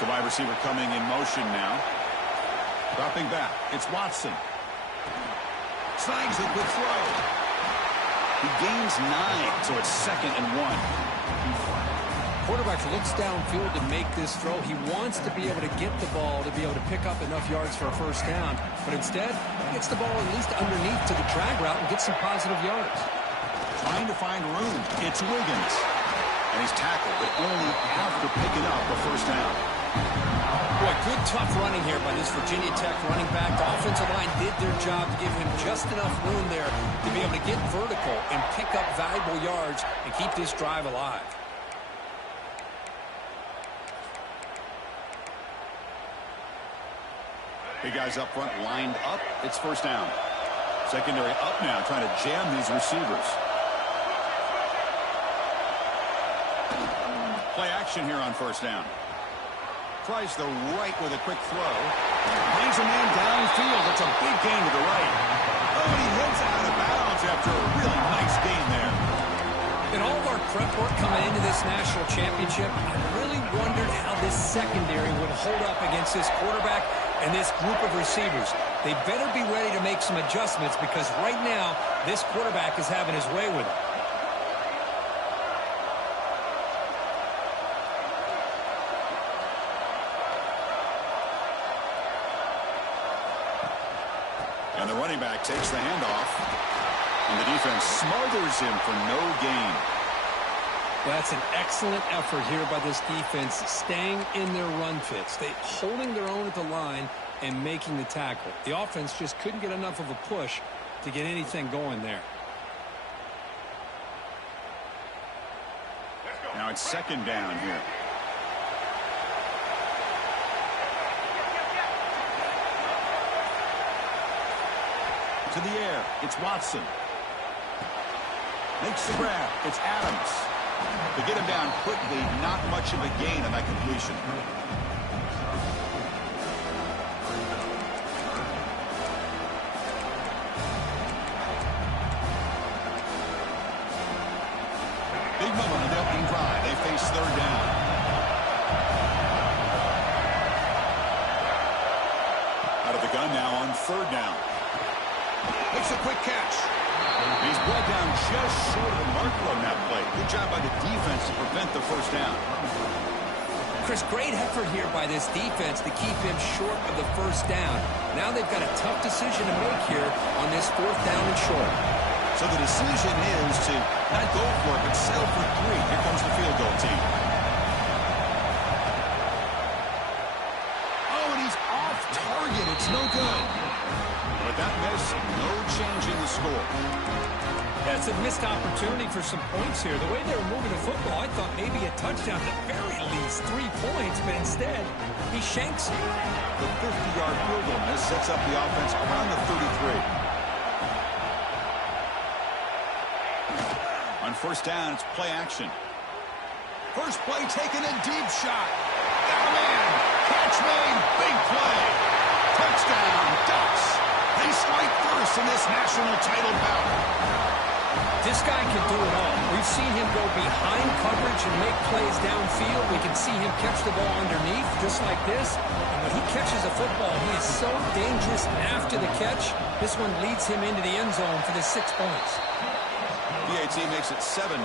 The wide receiver coming in motion now. Dropping back. It's Watson. Snags a quick throw. He gains 9, so it's 2nd and 1. Quarterback looks downfield to make this throw. He wants to be able to get the ball to be able to pick up enough yards for a first down. But instead, he gets the ball at least underneath to the drag route and gets some positive yards. Trying to find room. It's Wiggins. And he's tackled, but only after picking up a first down. Boy, good tough running here by this Virginia Tech running back. The offensive line did their job to give him just enough room there to be able to get vertical and pick up valuable yards and keep this drive alive. Big guys up front lined up. It's first down. Secondary up now, trying to jam these receivers. Play action here on first down. Tries the right with a quick throw. Finds a man downfield. It's a big gain to the right. Oh, and he heads out of bounds after a really nice gain there. In all of our prep work coming into this national championship, I really wondered how this secondary would hold up against this quarterback and this group of receivers. They better be ready to make some adjustments because right now, this quarterback is having his way with it. And the running back takes the handoff. And the defense smothers him for no gain. That's an excellent effort here by this defense, staying in their run fits. They holding their own at the line and making the tackle. The offense just couldn't get enough of a push to get anything going there. Now it's second down here. To the air. It's Watson. Makes the grab. It's Adams. To get him down quickly, not much of a gain on that completion. Big moment on the opening drive. They face third down. Out of the gun now on third down. Makes a quick catch. He's brought down just short of the marker on that play. Good job by the defense to prevent the first down. Chris, great effort here by this defense to keep him short of the first down. Now they've got a tough decision to make here on this fourth down and short. So the decision is to not go for it, but settle for 3. Here comes the field goal team. Oh, and he's off target. It's no good. With that miss, no change in the score. That's a missed opportunity for some points here. The way they were moving the football, I thought maybe a touchdown, at the very least 3 points, but instead, he shanks it. The 50-yard field goal miss sets up the offense around the 33. On first down, it's play action. First play taken, a deep shot. Got a man. Catch made. Big play. Touchdown, Ducks. They strike first in this national title bout. This guy can do it all. We've seen him go behind coverage and make plays downfield. We can see him catch the ball underneath, just like this. And when he catches a football, he is so dangerous after the catch. This one leads him into the end zone for the 6 points. PAT makes it 7-0.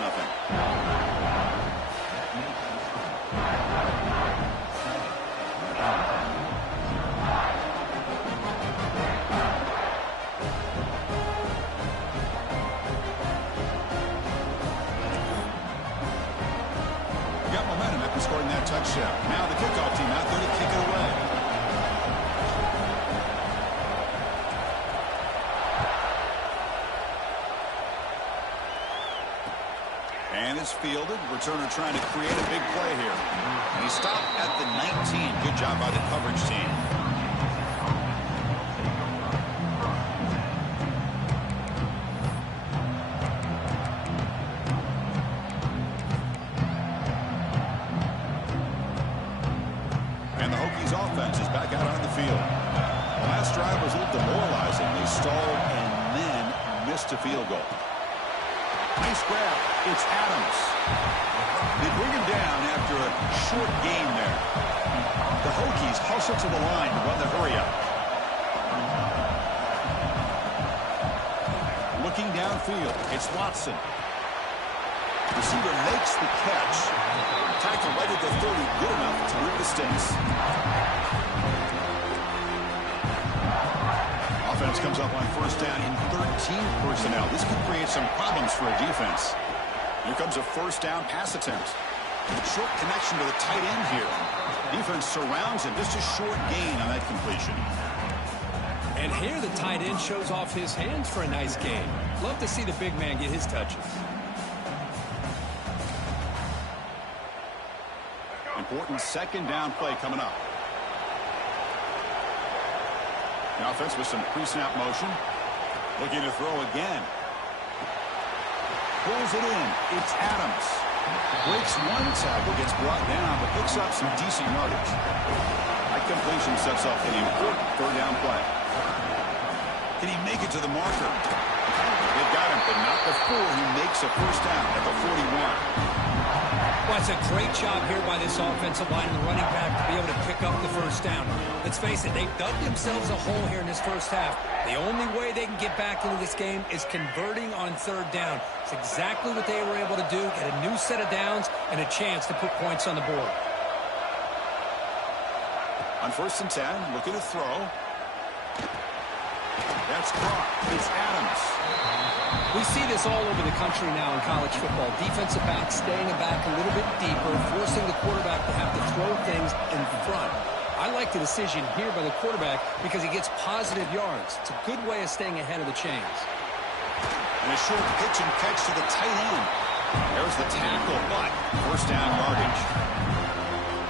Scoring that touchdown. Now the kickoff team out there to kick it away. And it's fielded. Returner trying to create a big play here. And he stopped at the 19. Good job by the coverage team. Offense is back out on the field. The last drive was a little demoralizing. They stalled and then missed a field goal. Nice grab. It's Adams. They bring him down after a short gain there. The Hokies hustle to the line to run the hurry up. Looking downfield, it's Watson. Receiver makes the catch. Tackle right at the 30, good enough to move the sticks. Offense comes up on first down in 13 personnel. This could create some problems for a defense. Here comes a first down pass attempt. Short connection to the tight end here. Defense surrounds him. Just a short gain on that completion. And here the tight end shows off his hands for a nice gain. Love to see the big man get his touches. Important second down play coming up. The offense with some pre-snap motion. Looking to throw again. Pulls it in. It's Adams. Breaks one tackle, gets brought down, but picks up some decent yardage. That completion sets up an important third down play. Can he make it to the marker? They've got him, but not before he makes a first down at the 41. Well, it's a great job here by this offensive line and the running back to be able to pick up the first down. Let's face it, they've dug themselves a hole here in this first half. The only way they can get back into this game is converting on third down. It's exactly what they were able to do, get a new set of downs and a chance to put points on the board. On first and 10, looking to throw. That's caught. It's Adams. We see this all over the country now in college football. Defensive backs staying back a little bit deeper, forcing the quarterback to have to throw things in front. I like the decision here by the quarterback because he gets positive yards. It's a good way of staying ahead of the chains. And a short pitch and catch to the tight end. There's the tackle, but first down yardage.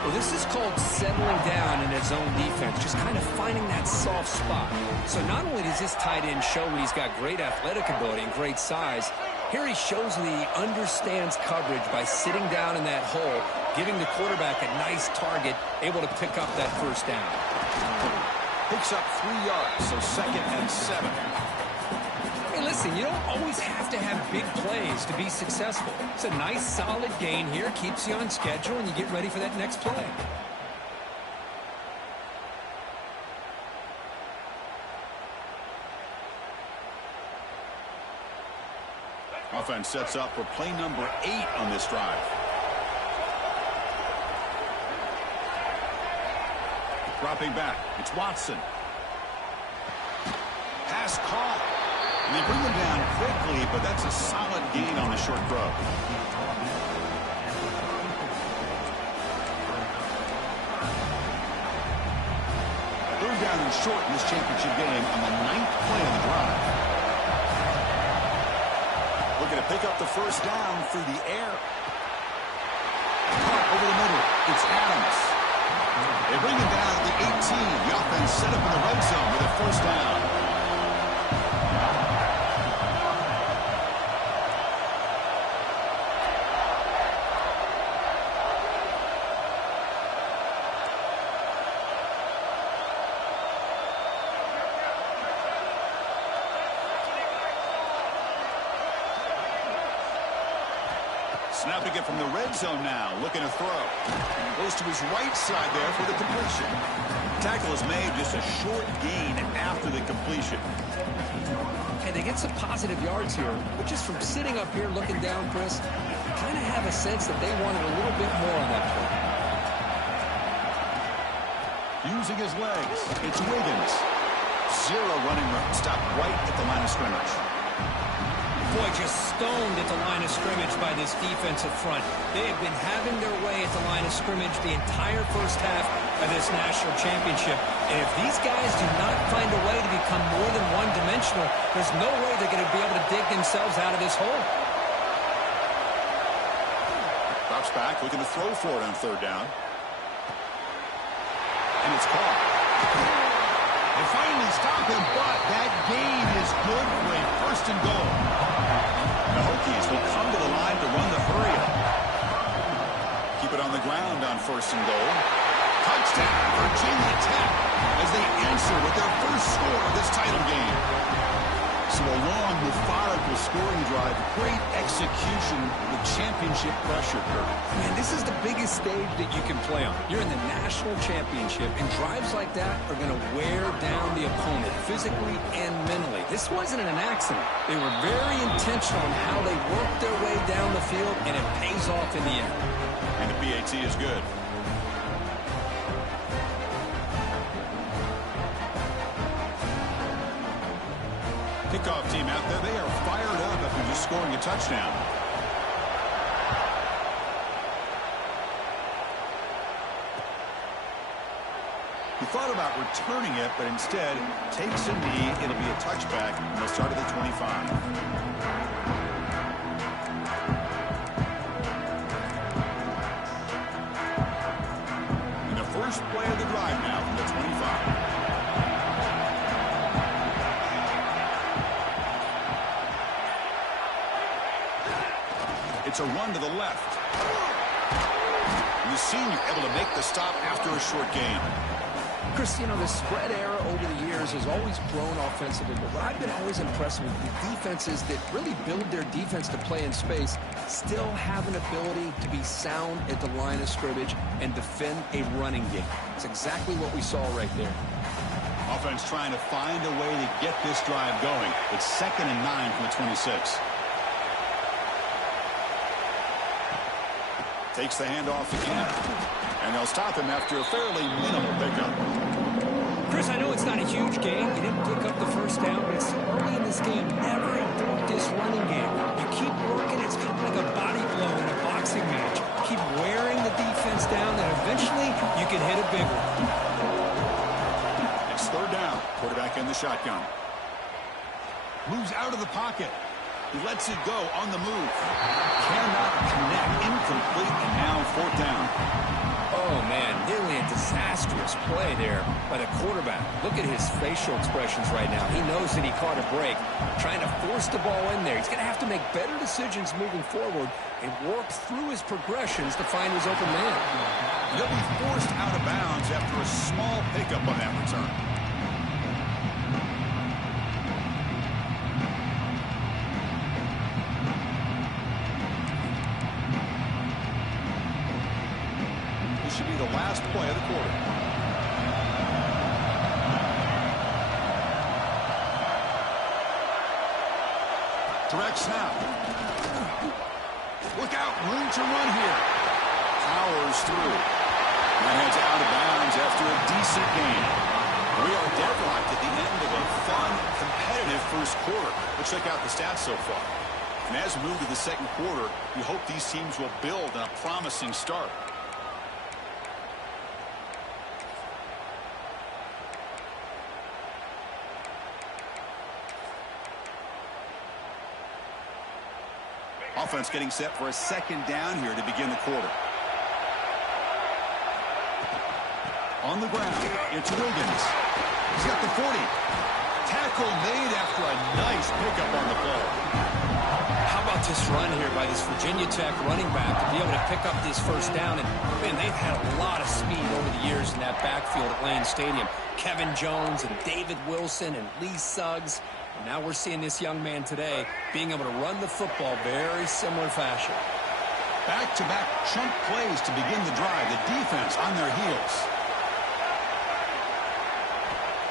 Well, this is called settling down in his own defense, just kind of finding that soft spot. So not only does this tight end show he's got great athletic ability and great size, here he shows that he understands coverage by sitting down in that hole, giving the quarterback a nice target, able to pick up that first down. Picks up 3 yards, so second and 7. Hey, listen, you don't always have to have big plays to be successful. It's a nice, solid gain here, keeps you on schedule, and you get ready for that next play. Offense sets up for play number 8 on this drive. Dropping back, it's Watson. Pass caught. And they bring him down quickly, but that's a solid gain on the short throw. Third down and short in this championship game on the 9th play of the drive. Looking to pick up the first down through the air. Caught over the middle. It's Adams. They bring him down at the 18. The offense set up in the red zone with a first down. Snapping it from the red zone now, looking to throw. Goes to his right side there for the completion. Tackle is made, just a short gain after the completion. Hey, they get some positive yards here, but just from sitting up here looking down, Chris, you kind of have a sense that they wanted a little bit more on that play. Using his legs, it's Wiggins. 0 running room, stopped right at the line of scrimmage. Boy, just stoned at the line of scrimmage by this defensive front. They have been having their way at the line of scrimmage the entire first half of this national championship. And if these guys do not find a way to become more than one-dimensional, there's no way they're going to be able to dig themselves out of this hole. Drops back, looking to throw for it on third down. And it's caught. They finally stop him, but that gain is good for a first and goal. The Hokies will come to the line to run the hurry-up. Keep it on the ground on first and goal. Touchdown, Virginia Tech, as they answer with their first score of this title game. So a long, methodical scoring drive. Great execution with championship pressure, Kirk. Man, this is the biggest stage that you can play on. You're in the national championship, and drives like that are going to wear down the opponent physically and mentally. This wasn't an accident. They were very intentional in how they worked their way down the field, and it pays off in the end. And the PAT is good. Kickoff team out there, they are fired up after just scoring a touchdown. He thought about returning it, but instead takes a knee. It'll be a touchback, and they'll start at the 25. And the first play of the drive now from the 25. It's a run to the left. And the senior able to make the stop after a short gain. Chris, you know, the spread era over the years has always grown offensively, but what I've been always impressed with the defenses that really build their defense to play in space still have an ability to be sound at the line of scrimmage and defend a running game. It's exactly what we saw right there. Offense trying to find a way to get this drive going. It's 2nd and 9 from the 26. Takes the handoff again. And they'll stop him after a fairly minimal pickup. Chris, I know it's not a huge game. You didn't pick up the first down, but it's early in this game. Never abort this running game. You keep working. It's kind of like a body blow in a boxing match. Keep wearing the defense down, and eventually you can hit a big one. It's 3rd down. Quarterback in the shotgun. Moves out of the pocket. He lets it go on the move. Cannot connect. Incomplete, and now 4th down. Oh, man, nearly a disastrous play there by the quarterback. Look at his facial expressions right now. He knows that he caught a break, trying to force the ball in there. He's going to have to make better decisions moving forward and work through his progressions to find his open man. He'll be forced out of bounds after a small pickup on that return. Should be the last play of the quarter. Direct snap. Look out, room to run here. Powers through. And heads out of bounds after a decent gain. We are deadlocked at the end of a fun, competitive first quarter. Let's check out the stats so far. And as we move to the second quarter, we hope these teams will build on a promising start. Offense getting set for a 2nd down here to begin the quarter. On the ground, it's Wiggins. He's got the 40. Tackle made after a nice pickup on the play. How about this run here by this Virginia Tech running back to be able to pick up this first down? And, man, they've had a lot of speed over the years in that backfield at Lane Stadium. Kevin Jones and David Wilson and Lee Suggs. And now we're seeing this young man today being able to run the football very similar fashion. Back-to-back chunk plays to begin the drive. The defense on their heels.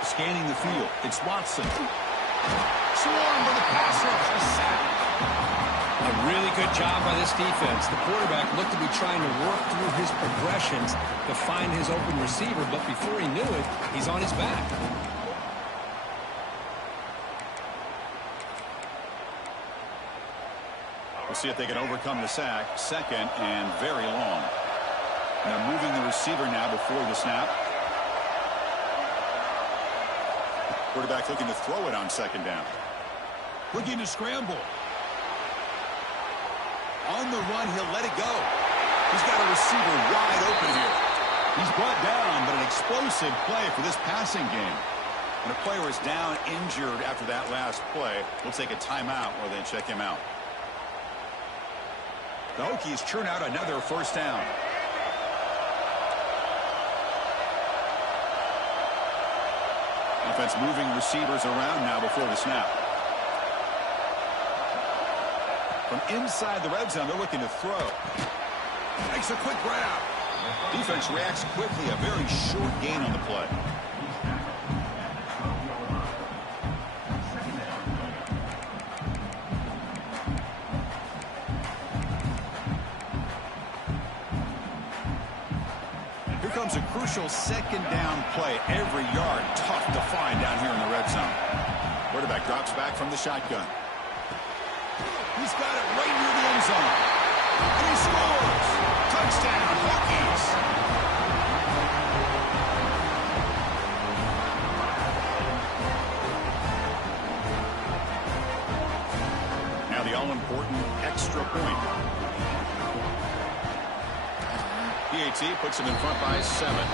Scanning the field. It's Watson. Swarm by the pass rush. A sack. A really good job by this defense. The quarterback looked to be trying to work through his progressions to find his open receiver, but before he knew it, he's on his back. We'll see if they can overcome the sack. 2nd and very long. And they're moving the receiver now before the snap. Quarterback looking to throw it on 2nd down. Looking to scramble. On the run, he'll let it go. He's got a receiver wide open here. He's brought down, but an explosive play for this passing game. When a player is down injured after that last play, we'll take a timeout while they check him out. The Hokies churn out another first down. Offense moving receivers around now before the snap. From inside the red zone, they're looking to throw. Makes a quick grab. Defense reacts quickly. A very short gain on the play. Here comes a crucial second down play. Every yard tough to find down here in the red zone. Quarterback drops back from the shotgun. He's got it right near the end zone. And he scores! Touchdown, Hokies! Now the all-important extra point. PAT puts him in front by 7.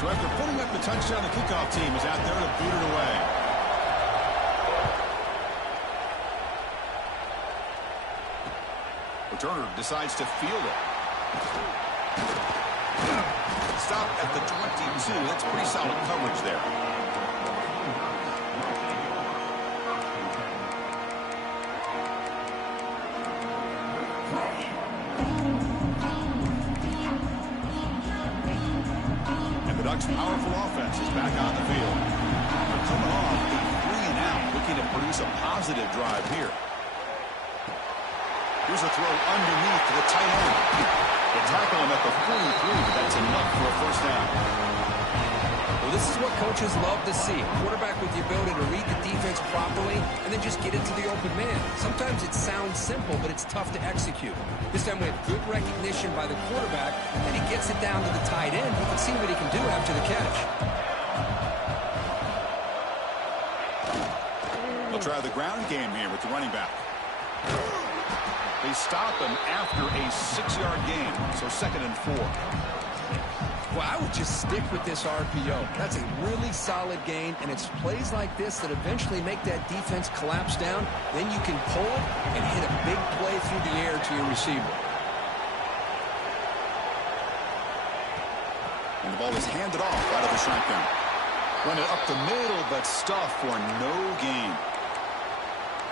So after putting up the touchdown, the kickoff team is out there to boot it away. Returner decides to field it. Stop at the 22. That's pretty solid coverage there. Ducks' powerful offense is back on the field. They're coming off a 3-and-out, looking to produce a positive drive here. Here's a throw underneath to the tight end. They tackle him at the 43, but that's enough for a first down. Well, this is what coaches love to see. A quarterback with the ability to read the defense properly and then just get into the open man. Sometimes it sounds simple, but it's tough to execute. This time we have good recognition by the quarterback, and he gets it down to the tight end. You can see what he can do after the catch. They'll try the ground game here with the running back. They stop him after a 6-yard gain, so 2nd and 4. Well, I would just stick with this RPO. That's a really solid gain, and it's plays like this that eventually make that defense collapse down. Then you can pull it and hit a big play through the air to your receiver. And the ball is handed off out of the shotgun. Run it up the middle, but stuffed for no gain.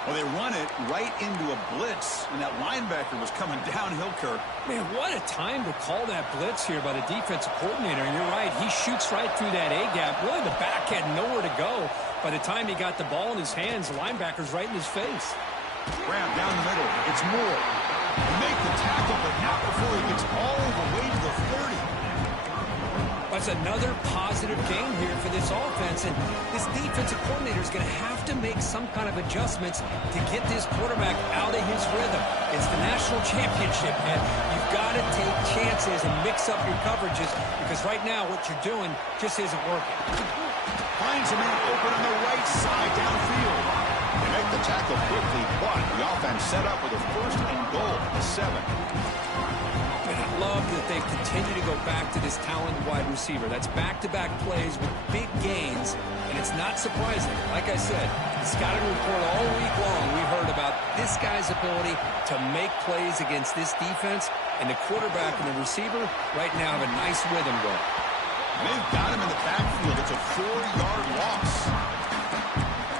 Well, they run it right into a blitz, and that linebacker was coming downhill, Kirk. Man, what a time to call that blitz here by the defensive coordinator. And you're right, he shoots right through that A-gap. Really, the back had nowhere to go. By the time he got the ball in his hands, the linebacker's right in his face. Grab down the middle. It's Moore. They make the tackle, but not before he gets all the way to the 30. That's another positive game here for this offense, and this defensive coordinator is going to have to make some kind of adjustments to get this quarterback out of his rhythm. It's the national championship, and you've got to take chances and mix up your coverages, because right now what you're doing just isn't working. Finds a man open on the right side downfield. They make the tackle quickly, but the offense set up with a 1st and goal at 7. And I love that they continue to go back to this talented wide receiver. That's back-to-back plays with big gains, and it's not surprising. Like I said, the scouting report all week long, we heard about this guy's ability to make plays against this defense, and the quarterback and the receiver right now have a nice rhythm going. They've got him in the backfield. It's a 4-yard loss.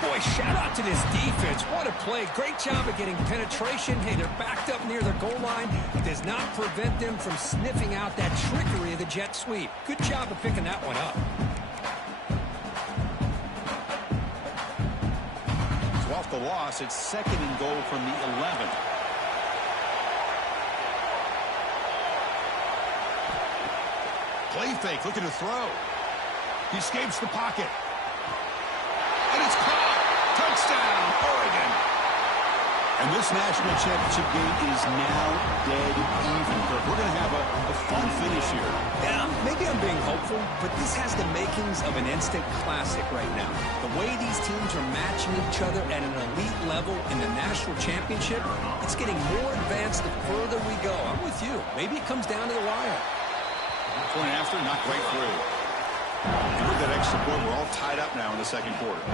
Boy, shout out to this defense. What a play. Great job of getting penetration. Hey, they're backed up near their goal line. It does not prevent them from sniffing out that trickery of the jet sweep. Good job of picking that one up. So off the loss, it's 2nd and goal from the 11. Play fake, looking to throw. He escapes the pocket. And it's caught. Touchdown, Oregon. And this national championship game is now dead even. We're going to have a fun finish here. Yeah, maybe I'm being hopeful, but this has the makings of an instant classic right now. The way these teams are matching each other at an elite level in the national championship, it's getting more advanced the further we go. I'm with you. Maybe it comes down to the wire. Point after, not quite through. And with that extra point, we're all tied up now in the 2nd quarter.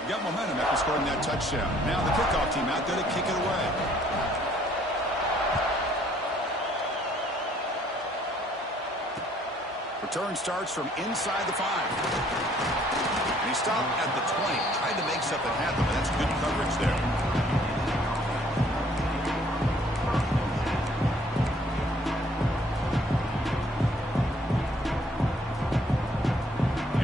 We got momentum after scoring that touchdown. Now the kickoff team out there to kick it away. Return starts from inside the 5. And he stopped at the 20. Tried to make something happen, but that's good coverage there.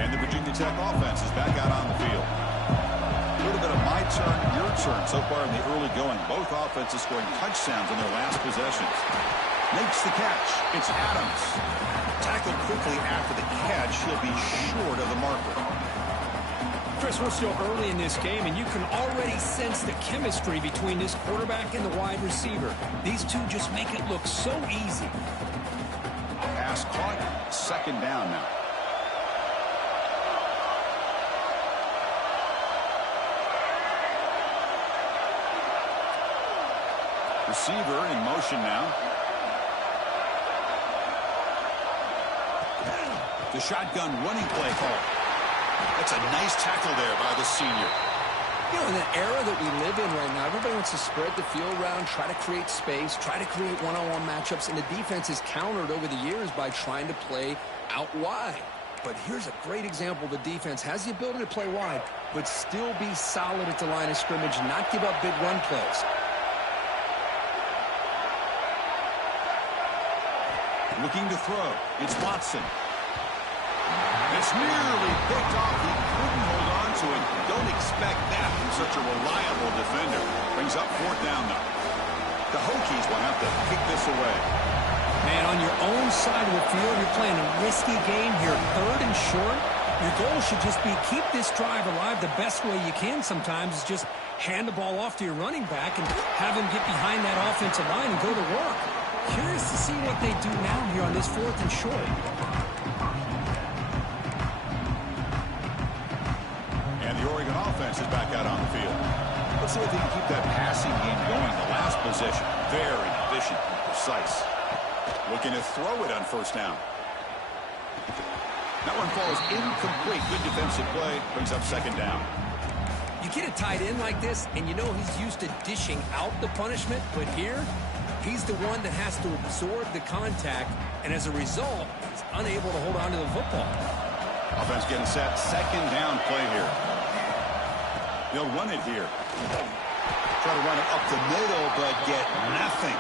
And the Virginia Tech offense is back out on the field. A little bit of my turn, your turn so far in the early going. Both offenses scoring touchdowns in their last possessions. Makes the catch. It's Adams. Tackled quickly after the catch. He'll be short of the marker. Chris, we're still early in this game, and you can already sense the chemistry between this quarterback and the wide receiver. These two just make it look so easy. Pass caught. Second down now. Receiver in motion now. The shotgun running play call. That's a nice tackle there by the senior. You know, in the era that we live in right now, everybody wants to spread the field around, try to create space, try to create one-on-one matchups, and the defense is countered over the years by trying to play out wide. But here's a great example. The defense has the ability to play wide, but still be solid at the line of scrimmage, not give up big run plays. Looking to throw. It's Watson. It's nearly picked off. He couldn't hold on to it. Don't expect that from such a reliable defender. Brings up fourth down now. The Hokies will have to kick this away. Man, on your own side of the field, you're playing a risky game here. Third and short. Your goal should just be keep this drive alive the best way you can sometimes is just hand the ball off to your running back and have him get behind that offensive line and go to work. Curious to see what they do now here on this fourth and short. And the Oregon offense is back out on the field. Let's see if they can keep that passing game going. The last possession, very efficient and precise. Looking to throw it on first down. That one falls incomplete. Good defensive play. Brings up second down. You get a tight end like this, and you know he's used to dishing out the punishment, but here, he's the one that has to absorb the contact, and as a result, he's unable to hold on to the football. Offense getting set. Second down play here. They'll run it here. Try to run it up the middle, but get nothing.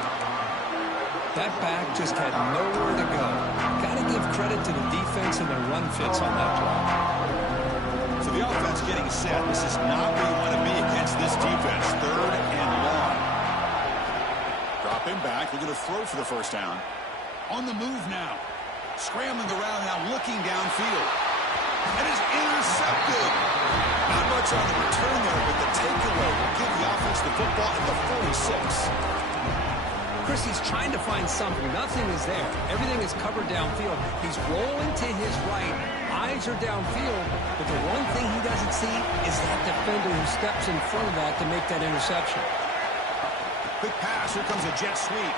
That back just had nowhere to go. Got to give credit to the defense and their run fits on that play. So the offense getting set. This is not where you want to be against this defense. Third and long. Drop him back. We're going to throw for the first down. On the move now. Scrambling around now, looking downfield. And is intercepted. Not much on the return there, but the takeaway will give the offense the football at the 46. Chris, he's trying to find something. Nothing is there. Everything is covered downfield. He's rolling to his right. Eyes are downfield. But the one thing he doesn't see is that defender who steps in front of that to make that interception. Quick pass. Here comes a jet sweep.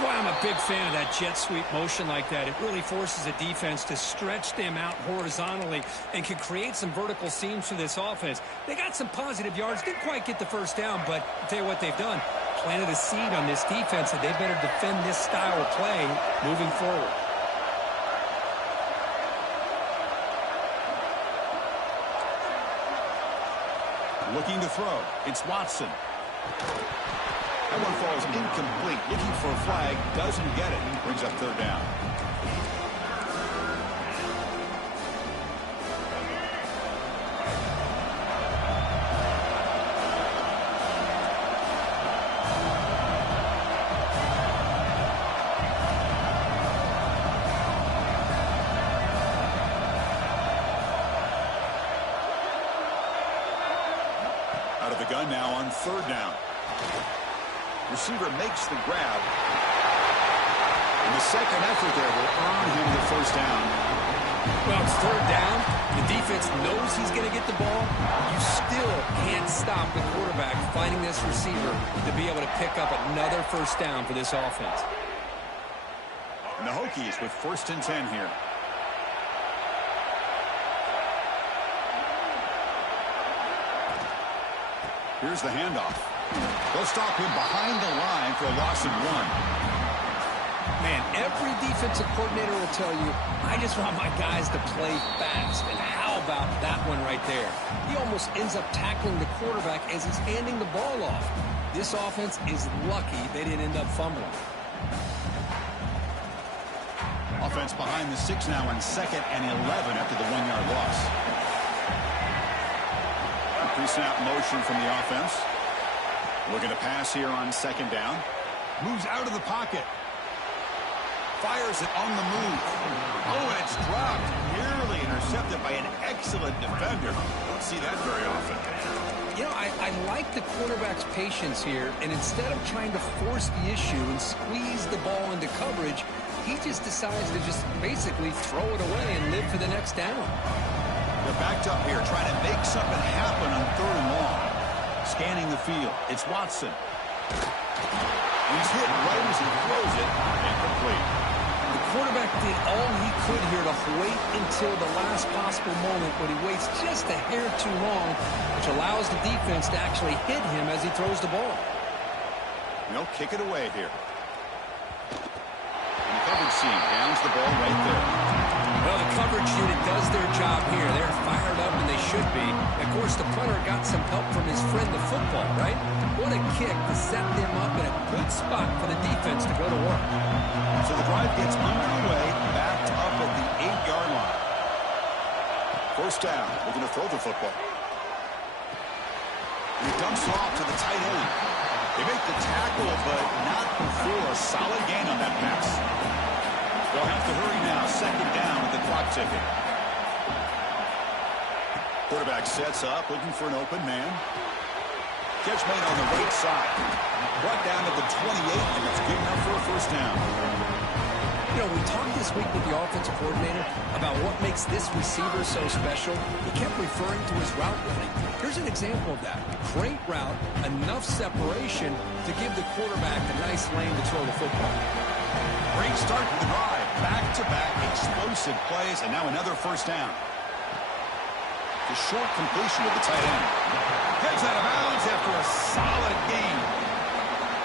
Boy, I'm a big fan of that jet sweep motion like that. It really forces a defense to stretch them out horizontally and can create some vertical seams for this offense. They got some positive yards. Didn't quite get the first down, but I'll tell you what they've done. Planted a seed on this defense that they better defend this style of play moving forward. Looking to throw. It's Watson. That one falls incomplete. Looking for a flag. Doesn't get it. Brings up third down. Out of the gun now on third down. Receiver makes the grab. And the second effort there will earn him the first down. Well, it's third down. The defense knows he's going to get the ball. You still can't stop the quarterback finding this receiver to be able to pick up another first down for this offense. And the Hokies with first and 10 here. Here's the handoff. They'll stop him behind the line for a loss of 1. Man, every defensive coordinator will tell you, I just want my guys to play fast. And how about that one right there? He almost ends up tackling the quarterback as he's handing the ball off. This offense is lucky they didn't end up fumbling. Offense behind the 6 now on 2nd and 11 after the 1-yard loss. Pre-snap motion from the offense. Looking to pass here on 2nd down. Moves out of the pocket. Fires it on the move. Oh, and it's dropped. Nearly intercepted by an excellent defender. Don't see that very often. You know, I like the quarterback's patience here, and instead of trying to force the issue and squeeze the ball into coverage, he just decides to just basically throw it away and live for the next down. They're backed up here, trying to make something happen on 3rd and long. Scanning the field. It's Watson. He's hit right as he throws it. Incomplete. The quarterback did all he could here to wait until the last possible moment, but he waits just a hair too long, which allows the defense to actually hit him as he throws the ball. They'll kick it away here. And the coverage team downs the ball right there. Well, the coverage unit does their job here. They're fired up, and they should be. Of course, the punter got some help from his friend, the football, right? What a kick to set them up in a good spot for the defense to go to work. So the drive gets underway, backed up at the 8-yard line. 1st down, looking to throw the football. And he dumps it off to the tight end. They make the tackle, but not before a solid gain on that pass. They'll have to hurry now. 2nd down with the clock ticking. Quarterback sets up, looking for an open man. Catch made on the right side. Brought down at the 28, and it's good enough for a 1st down. You know, we talked this week with the offensive coordinator about what makes this receiver so special. He kept referring to his route running. Here's an example of that. Great route, enough separation to give the quarterback a nice lane to throw the football. Great start to the drive. Back-to-back explosive plays, and now another 1st down. The short completion with the tight end. Heads out of bounds after a solid gain.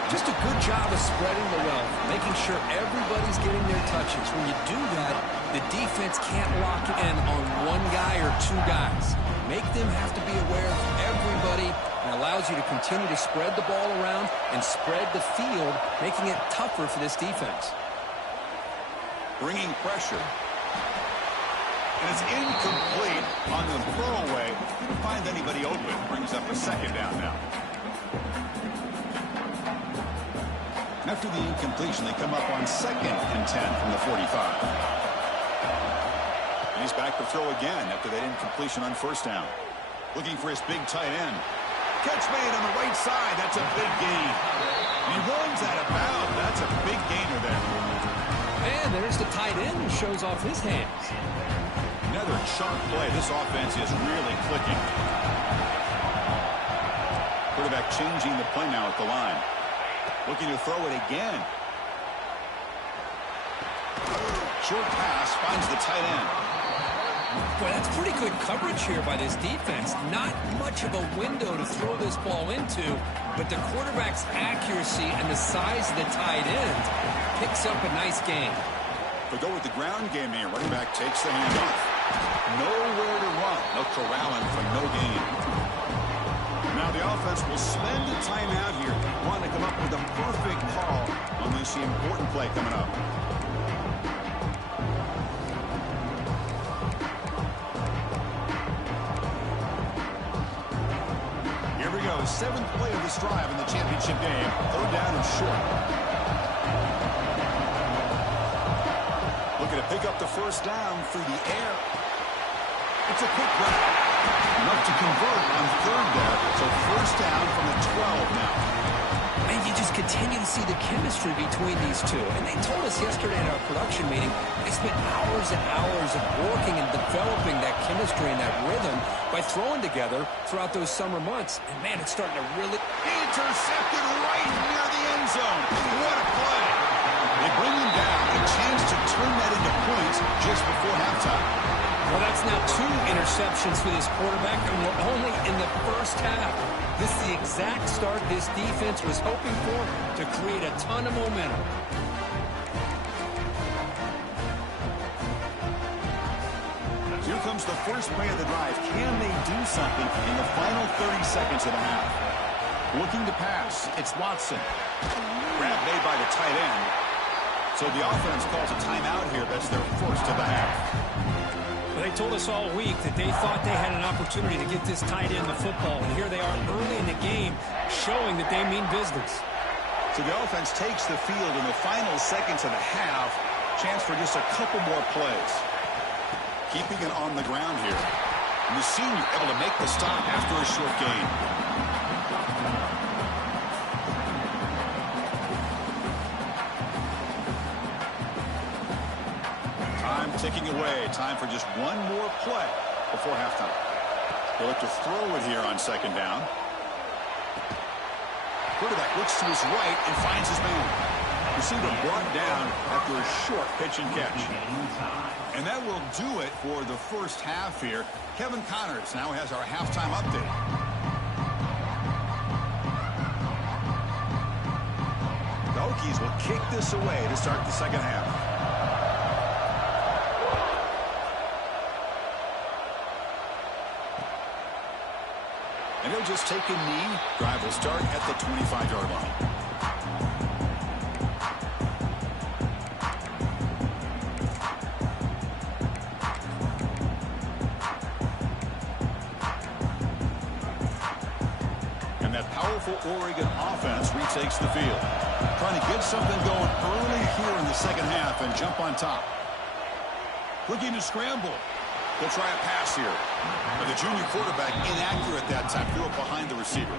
Just a good job of spreading the wealth, making sure everybody's getting their touches. When you do that, the defense can't lock in on one guy or 2 guys. Make them have to be aware of everybody, and allows you to continue to spread the ball around and spread the field, making it tougher for this defense. Bringing pressure. And it's incomplete on the throwaway. Couldn't find anybody open. Brings up a 2nd down now. After the incompletion, they come up on 2nd and 10 from the 45. And he's back to throw again after that incompletion on 1st down. Looking for his big tight end. Catch made on the right side. That's a big gain. And he runs out of bounds. That's a big gainer there. And there's the tight end who shows off his hands. Another sharp play. This offense is really clicking. Quarterback changing the play now at the line. Looking to throw it again. Short pass finds the tight end. Boy, that's pretty good coverage here by this defense. Not much of a window to throw this ball into, but the quarterback's accuracy and the size of the tight end picks up a nice gain. They go with the ground game here. Running back takes the handoff. Nowhere to run. No corralling for no gain. Now the offense will spend a timeout here. Want to come up with a perfect call on this important play coming up. Here we go. 7th play of this drive in the championship game. 3rd down and short. Looking to pick up the 1st down through the air. It's a quick run. Enough to convert on 3rd down. So 1st down from the 12 now. And you just continue to see the chemistry between these two. And they told us yesterday in our production meeting, they spent hours and hours of working and developing that chemistry and that rhythm by throwing together throughout those summer months. And man, it's starting to really... Intercepted right near the end zone. What a play. They bring him down. A chance to turn that into points just before halftime. Well, that's now 2 interceptions for this quarterback, and we're only in the 1st half. This is the exact start this defense was hoping for to create a ton of momentum. Here comes the first play of the drive. Can they do something in the final 30 seconds of the half? Looking to pass. It's Watson. Grab made by the tight end. So the offense calls a timeout here. That's their first of the half. Well, they told us all week that they thought they had an opportunity to get this tight end the football. And here they are early in the game showing that they mean business. So the offense takes the field in the final seconds of the half. Chance for just a couple more plays. Keeping it on the ground here. And the senior able to make the stop after a short gain. Time ticking away. Time for just one more play before halftime. They'll look to throw it here on second down. Quarterback looks to his right and finds his man. Receiver brought down after a short pitch and catch. And that will do it for the first half here. Kevin Connors now has our halftime update. The Hokies will kick this away to start the second half. And he'll just take a knee. Drive will start at the 25-yard line. Oregon offense retakes the field. Trying to get something going early here in the second half and jump on top. Looking to scramble. They'll try a pass here. But the junior quarterback inaccurate that time. Threw it behind the receiver.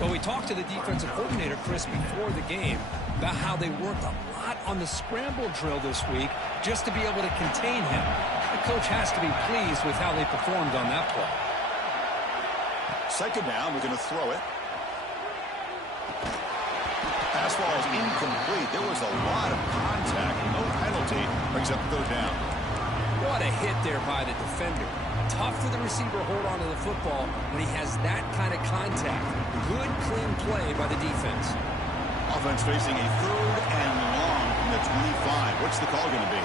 Well, we talked to the defensive coordinator, Chris, before the game about how they worked a lot on the scramble drill this week just to be able to contain him. The coach has to be pleased with how they performed on that play. Second down, we're going to throw it. Pass ball is incomplete. There was a lot of contact. No penalty. Brings up third down. What a hit there by the defender. Tough for the receiver to hold on to the football when he has that kind of contact. Good, clean play by the defense. Offense facing a third and long from the 25. What's the call going to be?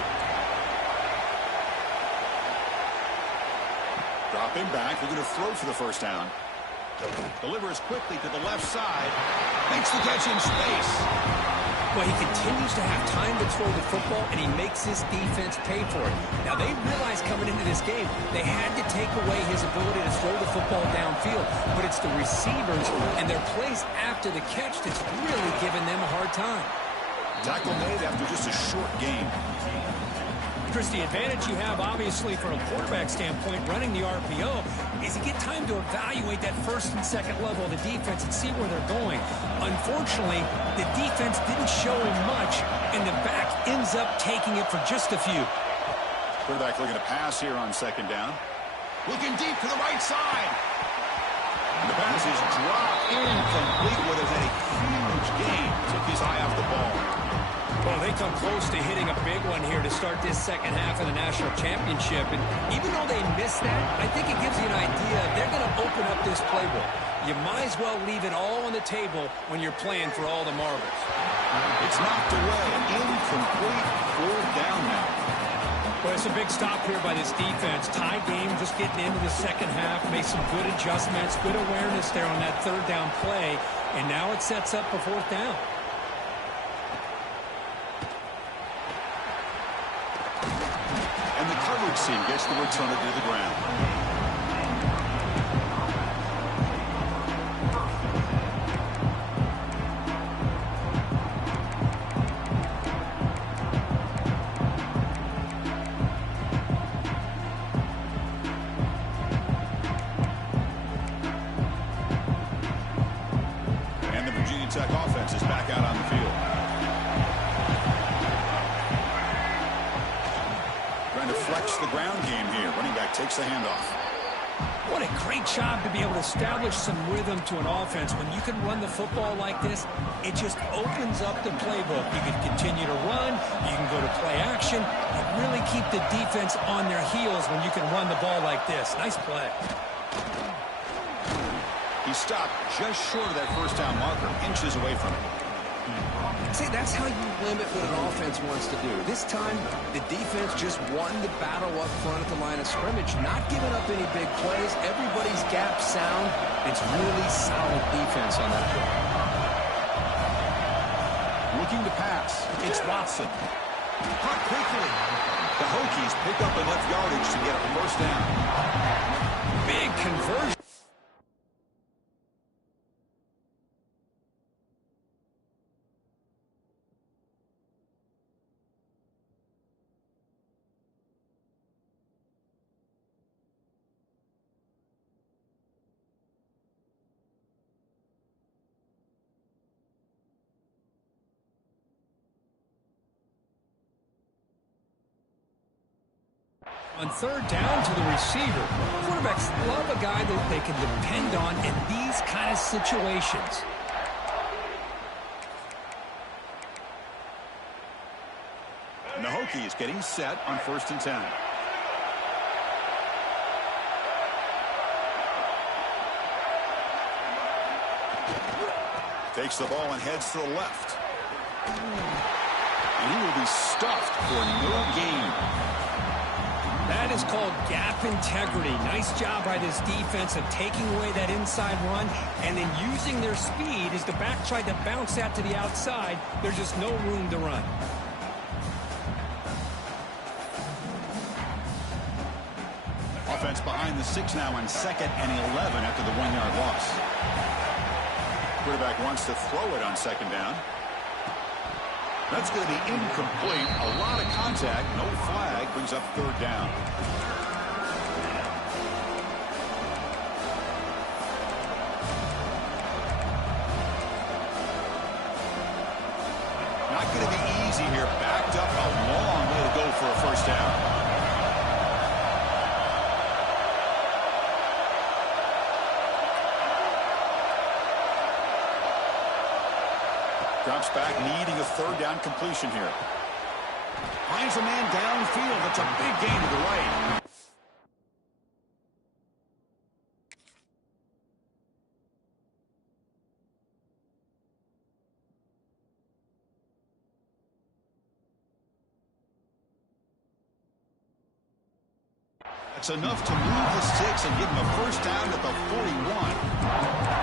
Dropping back. They're going to throw for the first down. Delivers quickly to the left side. Makes the catch in space. Well, he continues to have time to throw the football, and he makes his defense pay for it. Now, they realized coming into this game, they had to take away his ability to throw the football downfield. But it's the receivers and their plays after the catch that's really giving them a hard time. Tackle made after just a short game. Chris, the advantage you have, obviously, from a quarterback standpoint, running the RPO, is you get time to evaluate that first and second level of the defense and see where they're going. Unfortunately, the defense didn't show him much, and the back ends up taking it for just a few. Quarterback looking to pass here on second down. Looking deep to the right side. And the pass is dropped incomplete. Would have had a huge gain. Took his eye off the ball. Well, they come close to hitting a big one here to start this second half of the national championship. And even though they missed that, I think it gives you an idea they're going to open up this playbook. You might as well leave it all on the table when you're playing for all the marbles. It's knocked away. Incomplete. Fourth down now. Well, it's a big stop here by this defense. Tie game, just getting into the second half. Made some good adjustments, good awareness there on that third down play. And now it sets up for fourth down. And the coverage team gets the returner to the ground. And the Virginia Tech offense is back out on the field. Flex the ground game here. Running back takes the handoff. What a great job to be able to establish some rhythm to an offense. When you can run the football like this, it just opens up the playbook. You can continue to run. You can go to play action. And really keep the defense on their heels when you can run the ball like this. Nice play. He stopped just short of that first down marker, inches away from it. See, that's how you limit what an offense wants to do. This time, the defense just won the battle up front at the line of scrimmage, not giving up any big plays. Everybody's gap sound. It's really solid defense on that play. Looking to pass. It's Watson. Caught quickly. The Hokies pick up enough yardage to get a first down. Big conversion. On third down to the receiver. Quarterbacks love a guy that they can depend on in these kind of situations. And the Hokies getting set on 1st and 10. Takes the ball and heads to the left. And he will be stuffed for no gain. That is called gap integrity. Nice job by this defense of taking away that inside run and then using their speed as the back tried to bounce that to the outside. There's just no room to run. Offense behind the 6 now on 2nd and 11 after the 1-yard loss. Quarterback wants to throw it on 2nd down. That's going to be incomplete. A lot of contact. No flag. Brings up 3rd down. Not going to be easy here. Backed up a long way to go for a first down. Drops back, needing a 3rd down completion here. Finds a man downfield. That's a big gain to the right. That's enough to move the sticks and give him a first down at the 41.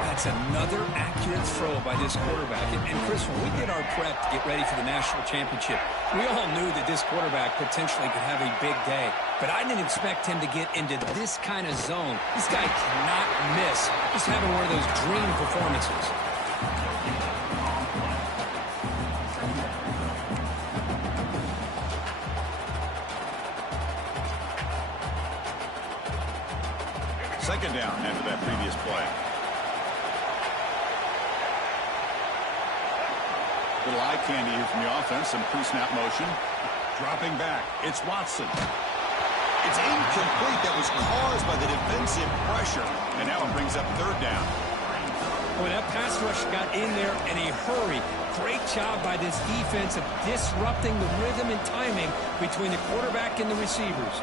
That's another accurate throw by this quarterback. And Chris, when we did our prep to get ready for the national championship, we all knew that this quarterback potentially could have a big day. But I didn't expect him to get into this kind of zone. This guy cannot miss. Just having one of those dream performances. Second down after that previous play. Little eye candy here from the offense. Some pre-snap motion. Dropping back. It's Watson. It's incomplete. That was caused by the defensive pressure. And now it brings up 3rd down. Boy, that pass rush got in there in a hurry. Great job by this defense of disrupting the rhythm and timing between the quarterback and the receivers.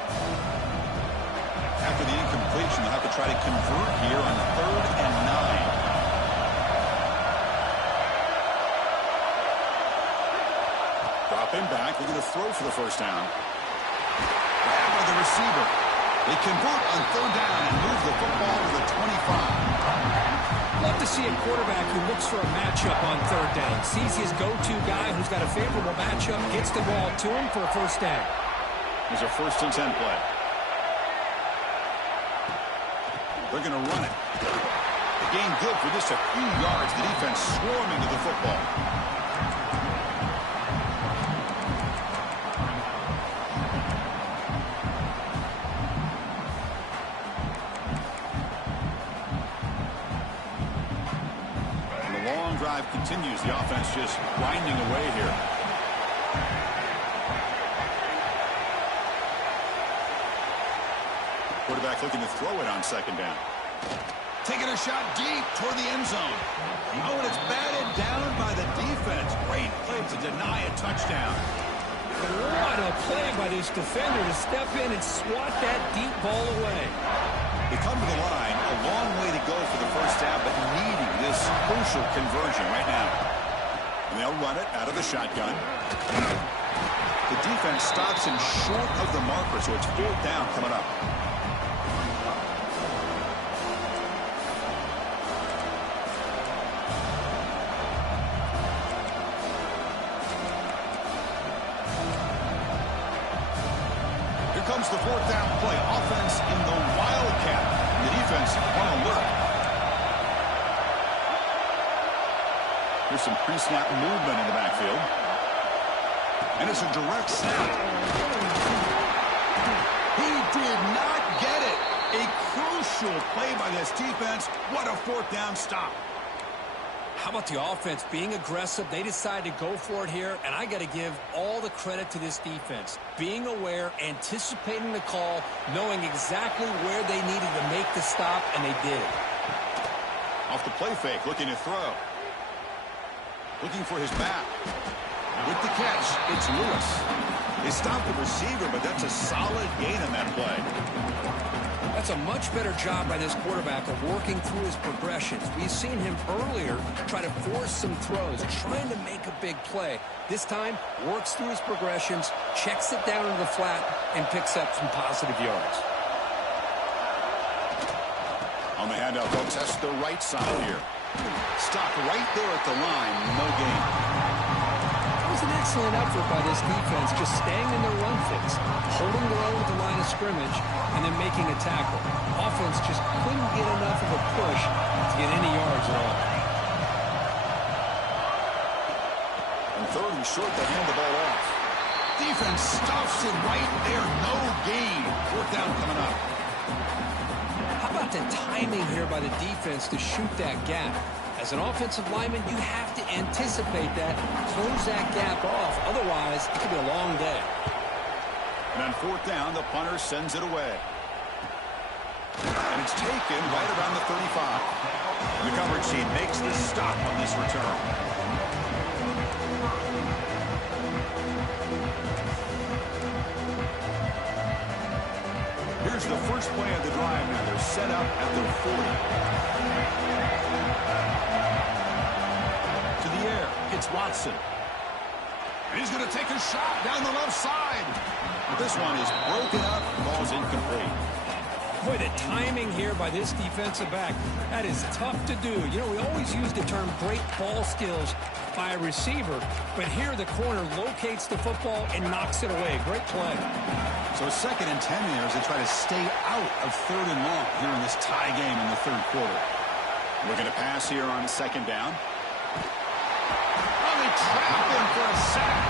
After the incompletion, they'll have to try to convert here on 3rd and 9. Dropping back, looking to throw for the first down. Grabbed by the receiver. They convert on 3rd down and move the football to the 25. Love to see a quarterback who looks for a matchup on 3rd down. Sees his go-to guy who's got a favorable matchup, gets the ball to him for a first down. Here's a 1st and 10 play. They're going to run it. The gain good for just a few yards. The defense swarming to the football. And the long drive continues. The offense just grinding away here. Quarterback looking to throw it on 2nd down. Taking a shot deep toward the end zone. Oh, and it's batted down by the defense. Great play to deny a touchdown. What a play by this defender to step in and swat that deep ball away. They come to the line. A long way to go for the first down, but needing this crucial conversion right now. And they'll run it out of the shotgun. The defense stops him short of the marker, so it's 4th down coming up. Here comes the 4th down play. Offense in the Wildcat. And the defense on alert. Here's some pre-snap movement in the backfield. And it's a direct snap. He did not get it. A crucial play by this defense. What a 4th down stop. How about the offense being aggressive? They decide to go for it here, and I got to give all the credit to this defense. Being aware, anticipating the call, knowing exactly where they needed to make the stop, and they did. Off the play fake, looking to throw. Looking for his back. With the catch, it's Lewis. They stopped the receiver, but that's a solid gain on that play. That's a much better job by this quarterback of working through his progressions. We've seen him earlier try to force some throws, trying to make a big play. This time, works through his progressions, checks it down to the flat, and picks up some positive yards. On the handout, folks, that's the right side here. Stop right there at the line, no gain. It was an excellent effort by this defense, just staying in their run fits, holding their own at the line of scrimmage, and then making a tackle. Offense just couldn't get enough of a push to get any yards at all. And 3rd and short, they hand the ball off. Defense stuffs it right there, no gain. 4th down coming up. How about the timing here by the defense to shoot that gap? As an offensive lineman, you have to anticipate that, close that gap off. Otherwise, it could be a long day. And on 4th down, the punter sends it away. And it's taken right around the 35. And the coverage team makes the stop on this return. Here's the first play of the drive now. They're set up at their 40. To the air, it's Watson. And he's going to take a shot down the left side. But this one is broken up, ball's incomplete. Boy, the timing here by this defensive back, that is tough to do. You know, we always use the term great ball skills by a receiver, but here the corner locates the football and knocks it away. Great play. So 2nd and 10 there as they try to stay out of 3rd and long here in this tie game in the 3rd quarter. Looking to pass here on 2nd down. Oh, they trap him for a sack.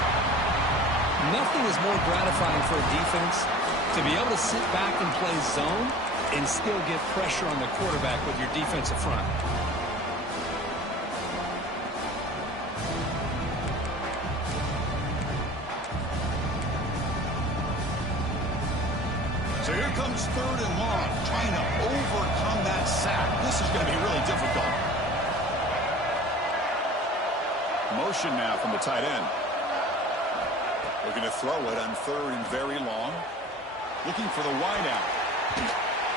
Nothing is more gratifying for a defense to be able to sit back and play zone and still get pressure on the quarterback with your defensive front. So here comes 3rd and long, trying to overcome that sack. This is going to be really difficult. Motion now from the tight end. Looking to throw it on 3rd and very long. Looking for the wideout.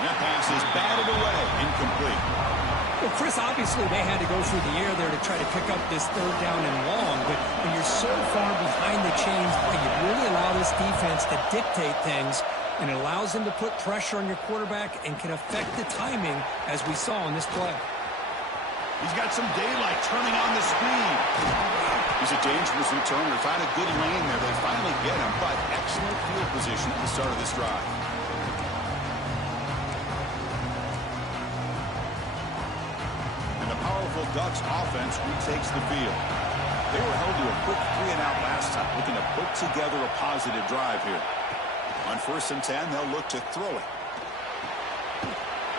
That pass is batted away, incomplete. Well, Chris, obviously they had to go through the air there to try to pick up this 3rd down and long, but when you're so far behind the chains, you really allow this defense to dictate things, and it allows them to put pressure on your quarterback and can affect the timing, as we saw in this play. He's got some daylight turning on the speed. He's a dangerous returner. Find a good lane there. They finally get him, but excellent field position at the start of this drive. And the powerful Ducks offense retakes the field. They were held to a quick 3-and-out last time, looking to put together a positive drive here. On 1st and 10, they'll look to throw it.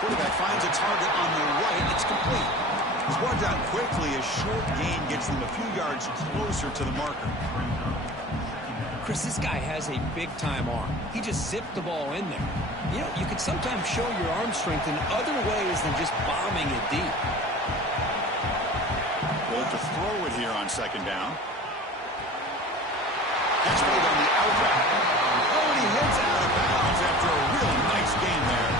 Quarterback finds a target on the right. It's complete. He's brought down quickly. A short gain gets them a few yards closer to the marker. Chris, this guy has a big-time arm. He just zipped the ball in there. You know, you could sometimes show your arm strength in other ways than just bombing it deep. They'll have to throw it here on 2nd down. Catch made on the out route. Oh, and he heads out of bounds after a really nice gain there.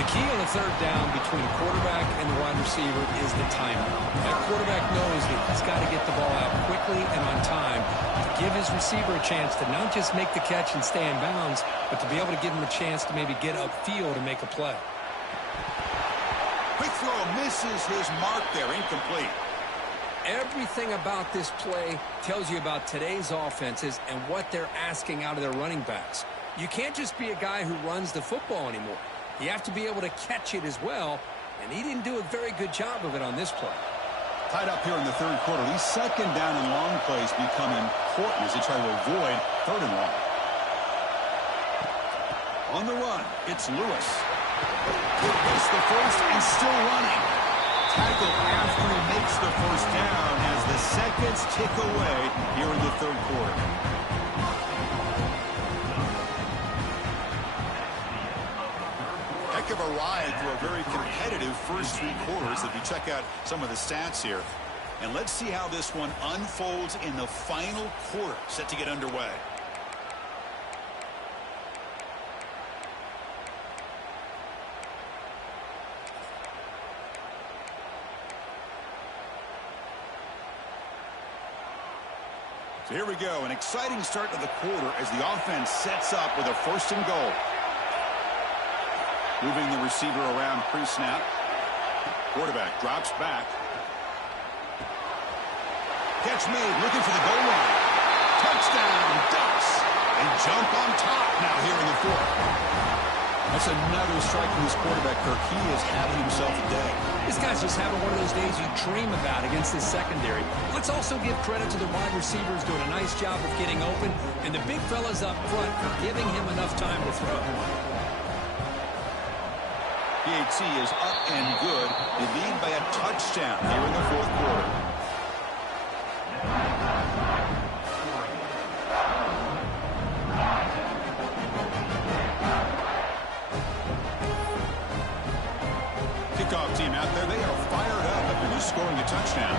The key on the 3rd down between quarterback and the wide receiver is the timing. That quarterback knows that he's got to get the ball out quickly and on time to give his receiver a chance to not just make the catch and stay in bounds, but to be able to give him a chance to maybe get upfield and make a play. Quick throw misses his mark there, incomplete. Everything about this play tells you about today's offenses and what they're asking out of their running backs. You can't just be a guy who runs the football anymore. You have to be able to catch it as well, and he didn't do a very good job of it on this play. Tied up here in the third quarter. These second down and long plays become important as they try to avoid third and long. On the run, it's Lewis. Gets the first and still running. Tackle after he makes the first down as the seconds tick away here in the third quarter. Heck of a ride through a very competitive first three quarters if you check out some of the stats here. And let's see how this one unfolds in the final quarter, set to get underway. So here we go, an exciting start to the quarter as the offense sets up with a first and goal. Moving the receiver around pre-snap. Quarterback drops back. Catch made, looking for the goal line. Touchdown, Ducks. And jump on top now here in the fourth. That's another strike from this quarterback, Kirk. He is having himself a day. This guy's just having one of those days you dream about against this secondary. Let's also give credit to the wide receivers doing a nice job of getting open, and the big fellas up front for giving him enough time to throw. PAT is up and good. They lead by a touchdown here in the fourth quarter. Kickoff team out there. They are fired up after just scoring a touchdown.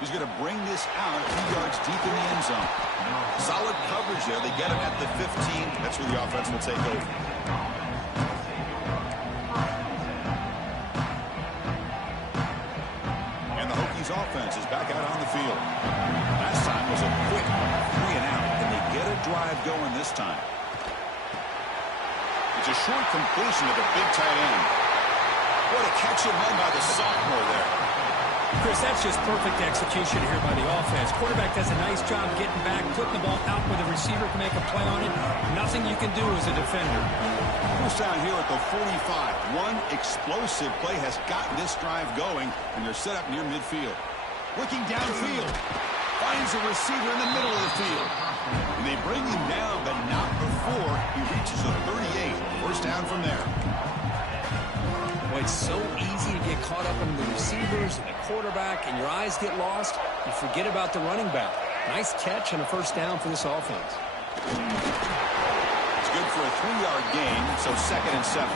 He's going to bring this out a few yards deep in the end zone. Solid coverage there. They get him at the 15. That's where the offense will take over. And the Hokies offense is back out on the field. Last time was a quick 3 and out, and they get a drive going this time. It's a short completion to the big tight end. What a catch and run by the sophomore there. Chris, that's just perfect execution here by the offense. Quarterback does a nice job getting back, putting the ball out where the receiver can make a play on it. Nothing you can do as a defender. First down here at the 45. One explosive play has gotten this drive going, and they're set up near midfield. Looking downfield. Finds a receiver in the middle of the field. And they bring him down, but not before he reaches the 38. First down from there. Boy, it's so easy to get caught up in the receivers and the quarterback, and your eyes get lost. You forget about the running back. Nice catch and a first down for this offense. It's good for a 3-yard gain, so 2nd and 7.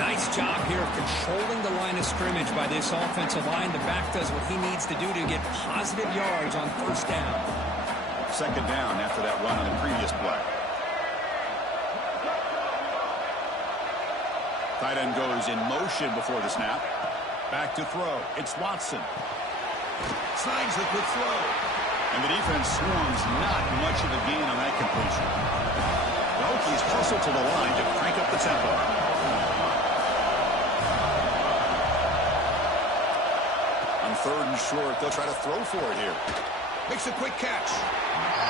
Nice job here of controlling the line of scrimmage by this offensive line. The back does what he needs to do to get positive yards on first down. 2nd down after that run on the previous play. Tight end goes in motion before the snap. Back to throw. It's Watson. Slides the quick throw. And the defense swarms not much of a gain on that completion. The Hokies hustle to the line to crank up the tempo. On 3rd and short, they'll try to throw for it here. Makes a quick catch.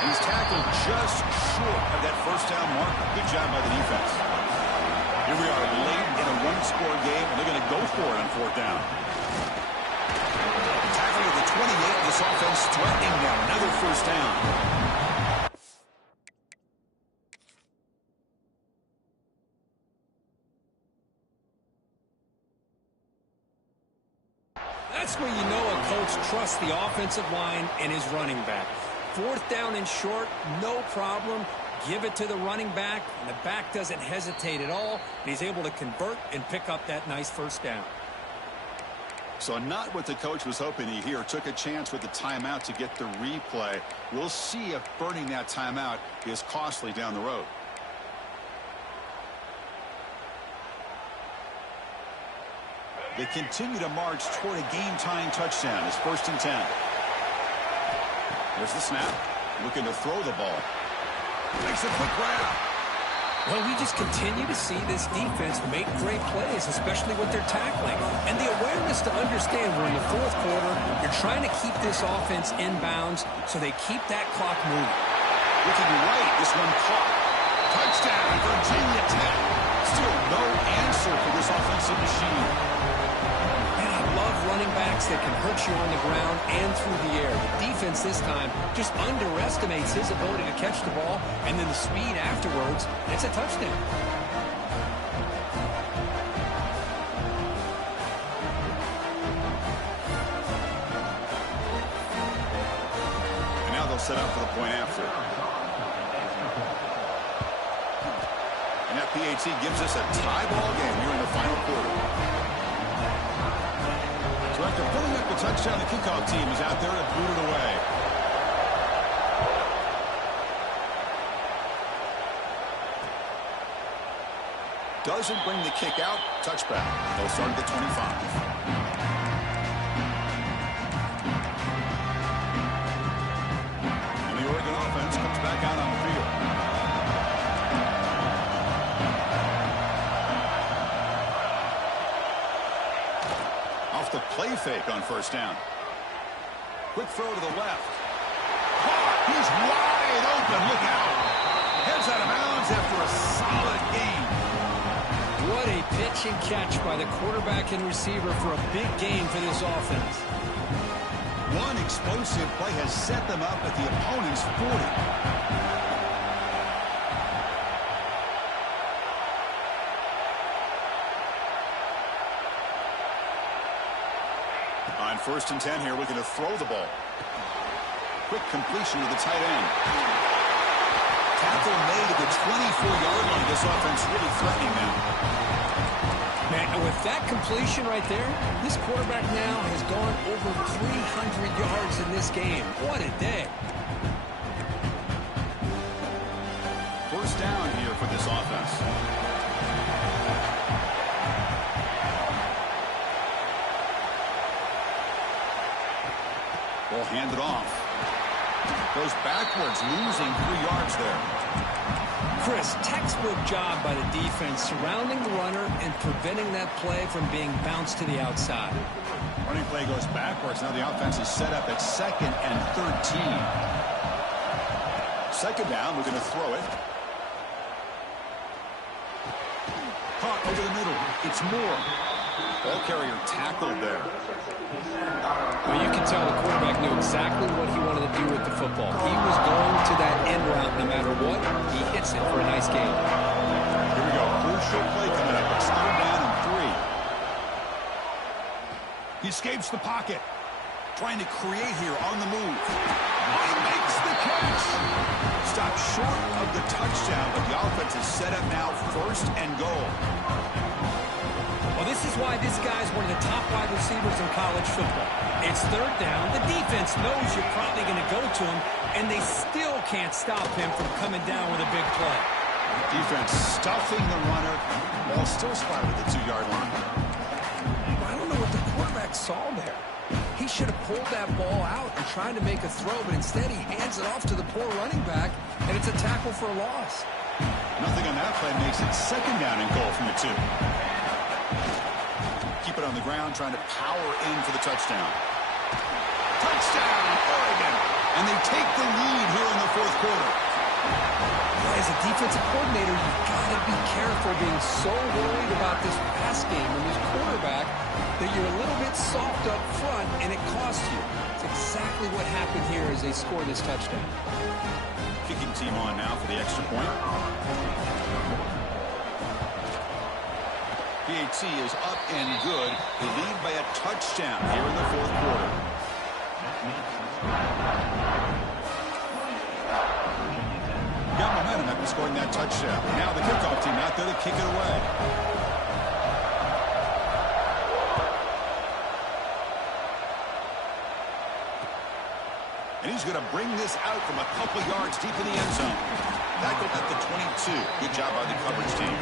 He's tackled just short of that first down mark. Good job by the defense. Here we are late in a one-score game, and they're going to go for it on 4th down. Tackling at the 28, this offense threatening now. Another first down. That's where you know a coach trusts the offensive line and his running back. 4th down and short, no problem. Give it to the running back, and the back doesn't hesitate at all. And he's able to convert and pick up that nice first down. So not what the coach was hoping to hear. Took a chance with the timeout to get the replay. We'll see if burning that timeout is costly down the road. They continue to march toward a game-tying touchdown. It's 1st and 10. There's the snap. Looking to throw the ball. Makes a quick grab. Well, we just continue to see this defense make great plays, especially with their tackling. And the awareness to understand we're in the 4th quarter, you're trying to keep this offense in bounds so they keep that clock moving. Looking right, this one caught. Touchdown, Virginia Tech. Still no answer for this offensive machine. And I love running backs that can hurt you on the ground and through the air. The defense this time just underestimates his ability to catch the ball, and then the speed afterwards, it's a touchdown. And now they'll set up for the point after. And that PAT gives us a tie ball game here in the final quarter. So after putting up the touchdown, the kickoff team is out there to boot it away. Doesn't bring the kick out. Touchback. They'll start at the 25. And the Oregon offense comes back out on the field. Off the play fake on 1st down. Quick throw to the left. Caught. He's wide open. Look out. Heads out of bounds after a solid gain. What a pitch and catch by the quarterback and receiver for a big gain for this offense. One explosive play has set them up at the opponent's 40. On 1st and 10 here, looking to throw the ball. Quick completion to the tight end. Tackle made at the 24-yard line. This offense really threatening now. Man, and with that completion right there, this quarterback now has gone over 300 yards in this game. What a day. 1st down here for this offense. Ball handed off. Goes backwards, losing 3 yards there. Chris, textbook job by the defense surrounding the runner and preventing that play from being bounced to the outside. Running play goes backwards. Now the offense is set up at 2nd and 13. 2nd down, we're going to throw it. Caught over the middle. It's Moore. Ball carrier tackled there. Well, you can tell the quarterback knew exactly what he wanted to do with the football. He was going to that end route no matter what. He hits it for a nice gain. Here we go. Crucial play coming up. It's 3rd down and 3. He escapes the pocket. Trying to create here on the move. He makes the catch. Stopped short of the touchdown, but the offense is set up now 1st and goal. Well, this is why this guy's one of the top wide receivers in college football. It's 3rd down. The defense knows you're probably going to go to him, and they still can't stop him from coming down with a big play. Defense stuffing the runner. Ball still spotted at the 2-yard line. I don't know what the quarterback saw there. He should have pulled that ball out and tried to make a throw, but instead he hands it off to the poor running back, and it's a tackle for a loss. Nothing on that play makes it 2nd down and goal from the 2. Keep it on the ground, trying to power in for the touchdown. Touchdown, Oregon! And they take the lead here in the 4th quarter. As a defensive coordinator, you've got to be careful being so worried about this pass game and this quarterback that you're a little bit soft up front and it costs you. It's exactly what happened here as they score this touchdown. Kicking team on now for the extra point. PAT is up and good. They lead by a touchdown here in the 4th quarter. Got momentum after scoring that touchdown. Now the kickoff team out there to kick it away. And he's going to bring this out from a couple yards deep in the end zone. Tackled at the 22. Good job by the coverage team.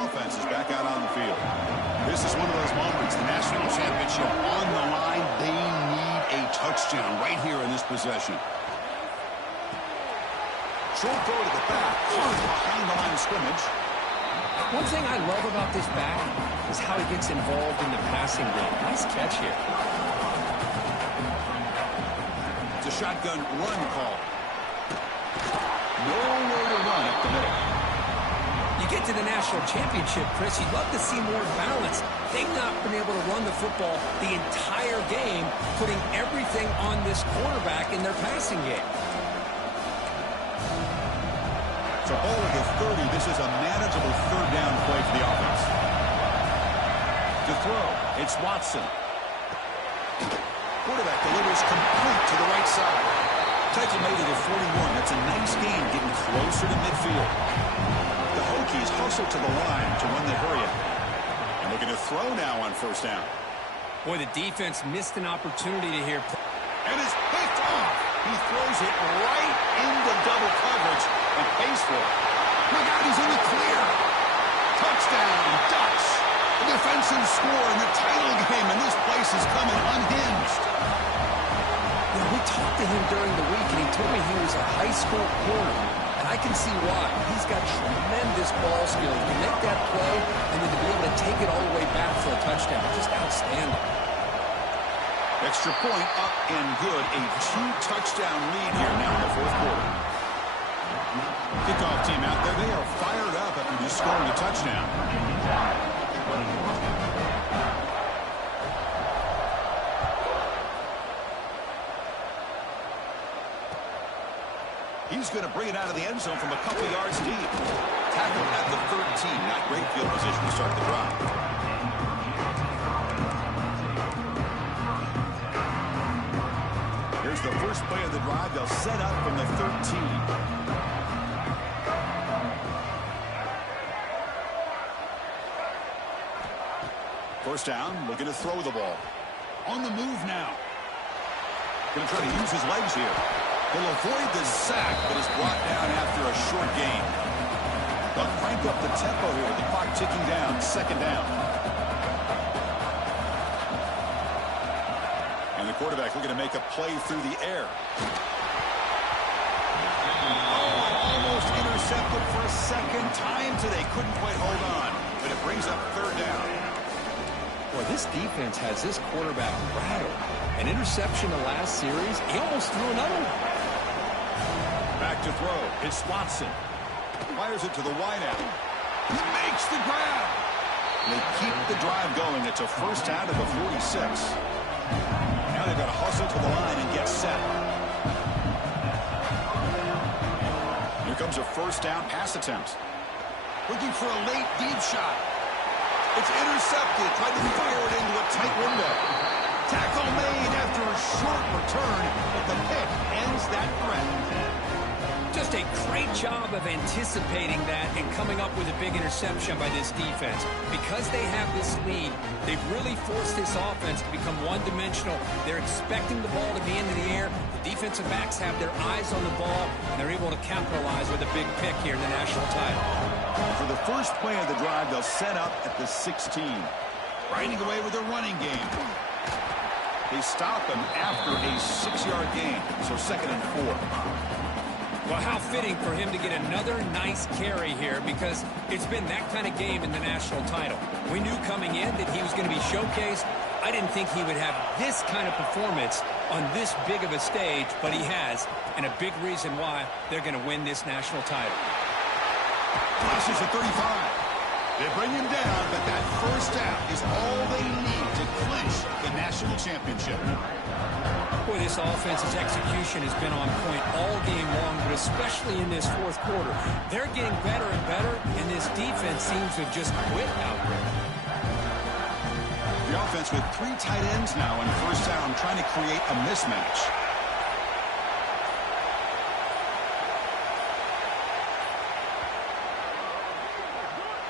offense is back out on the field. This is one of those moments, the national championship on the line. They need a touchdown right here in this possession. Short throw to the back, behind the line of scrimmage. One thing I love about this back is how he gets involved in the passing game. Nice catch here. It's a shotgun run call. Nowhere to run up the middle. You get to the national championship, Chris, you'd love to see more balance. They've not been able to run the football the entire game, putting everything on this quarterback in their passing game. It's a ball at the 30. This is a manageable third down play for the offense. To throw, it's Watson. Quarterback delivers complete to the right side. Tackle made it at 41. That's a nice gain, getting closer to midfield. The Hokies hustle to the line to run the hurry up. And looking to throw now on first down. Boy, the defense missed an opportunity to hear. And it's picked off. He throws it right into double coverage and pays for it. Look out, he's in the clear. Touchdown, Ducks. A defensive score in the title game, and this place is coming unhinged. You know, we talked to him during the week, and he told me he was a high school corner. And I can see why. He's got tremendous ball skills to make that play and then to be able to take it all the way back for a touchdown. Just outstanding. Extra point up and good. A 2-touchdown lead here now in the fourth quarter. Kickoff team out there. They are fired up after just scoring a touchdown. He's going to bring it out of the end zone from a couple yards deep. Tackled at the 13. Not great field position to start the drive. Here's the first play of the drive. They'll set up from the 13. First down, looking to throw the ball. On the move now. Going to try to use his legs here. He'll avoid the sack, but is brought down after a short gain. They'll crank up the tempo here with the clock ticking down. Second down. And the quarterback looking to make a play through the air. Oh, almost intercepted for a second time today. Couldn't quite hold on, but it brings up third down. Boy, this defense has this quarterback rattled. An interception the last series. He almost threw another one. Back to throw. It's Watson. Fires it to the wideout. He makes the grab. They keep the drive going. It's a first down at the 46. Now they've got to hustle to the line and get set. Here comes a first down pass attempt. Looking for a late deep shot. It's intercepted. Tried to fire it into a tight window. Tackle made after a short return, but the pick ends that threat. Just a great job of anticipating that and coming up with a big interception by this defense. Because they have this lead, they've really forced this offense to become one-dimensional. They're expecting the ball to be into the air. The defensive backs have their eyes on the ball, and they're able to capitalize with a big pick here in the national title. For the first play of the drive, they'll set up at the 16. Grinding away with their running game. They stop him after a 6-yard gain, so second and 4. Well, how fitting for him to get another nice carry here, because it's been that kind of game in the national title. We knew coming in that he was going to be showcased. I didn't think he would have this kind of performance on this big of a stage, but he has, and a big reason why they're going to win this national title. Flashes at 35. They bring him down, but that first down is all they need to clinch the national championship. Boy, this offense's execution has been on point all game long, but especially in this fourth quarter. They're getting better and better, and this defense seems to have just quit out there. The offense with 3 tight ends now on first down, trying to create a mismatch.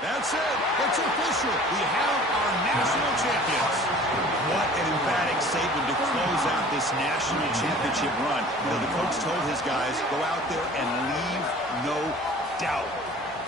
That's it. It's official. We have our national champions. What an emphatic statement to close out this national championship run. You know, the coach told his guys, go out there and leave no doubt.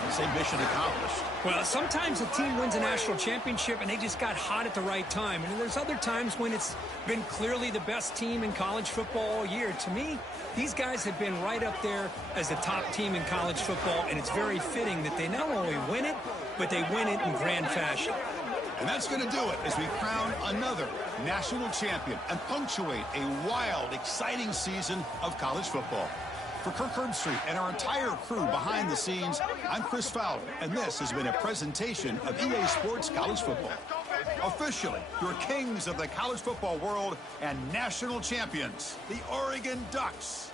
They say mission accomplished. Well, sometimes a team wins a national championship and they just got hot at the right time. And there's other times when it's been clearly the best team in college football all year. To me, these guys have been right up there as the top team in college football, and it's very fitting that they not only win it, but they win it in grand fashion. And that's going to do it as we crown another national champion and punctuate a wild, exciting season of college football. For Kirk Herbstreit and our entire crew behind the scenes, I'm Chris Fowler, and this has been a presentation of EA Sports College Football. Officially, your kings of the college football world and national champions, the Oregon Ducks.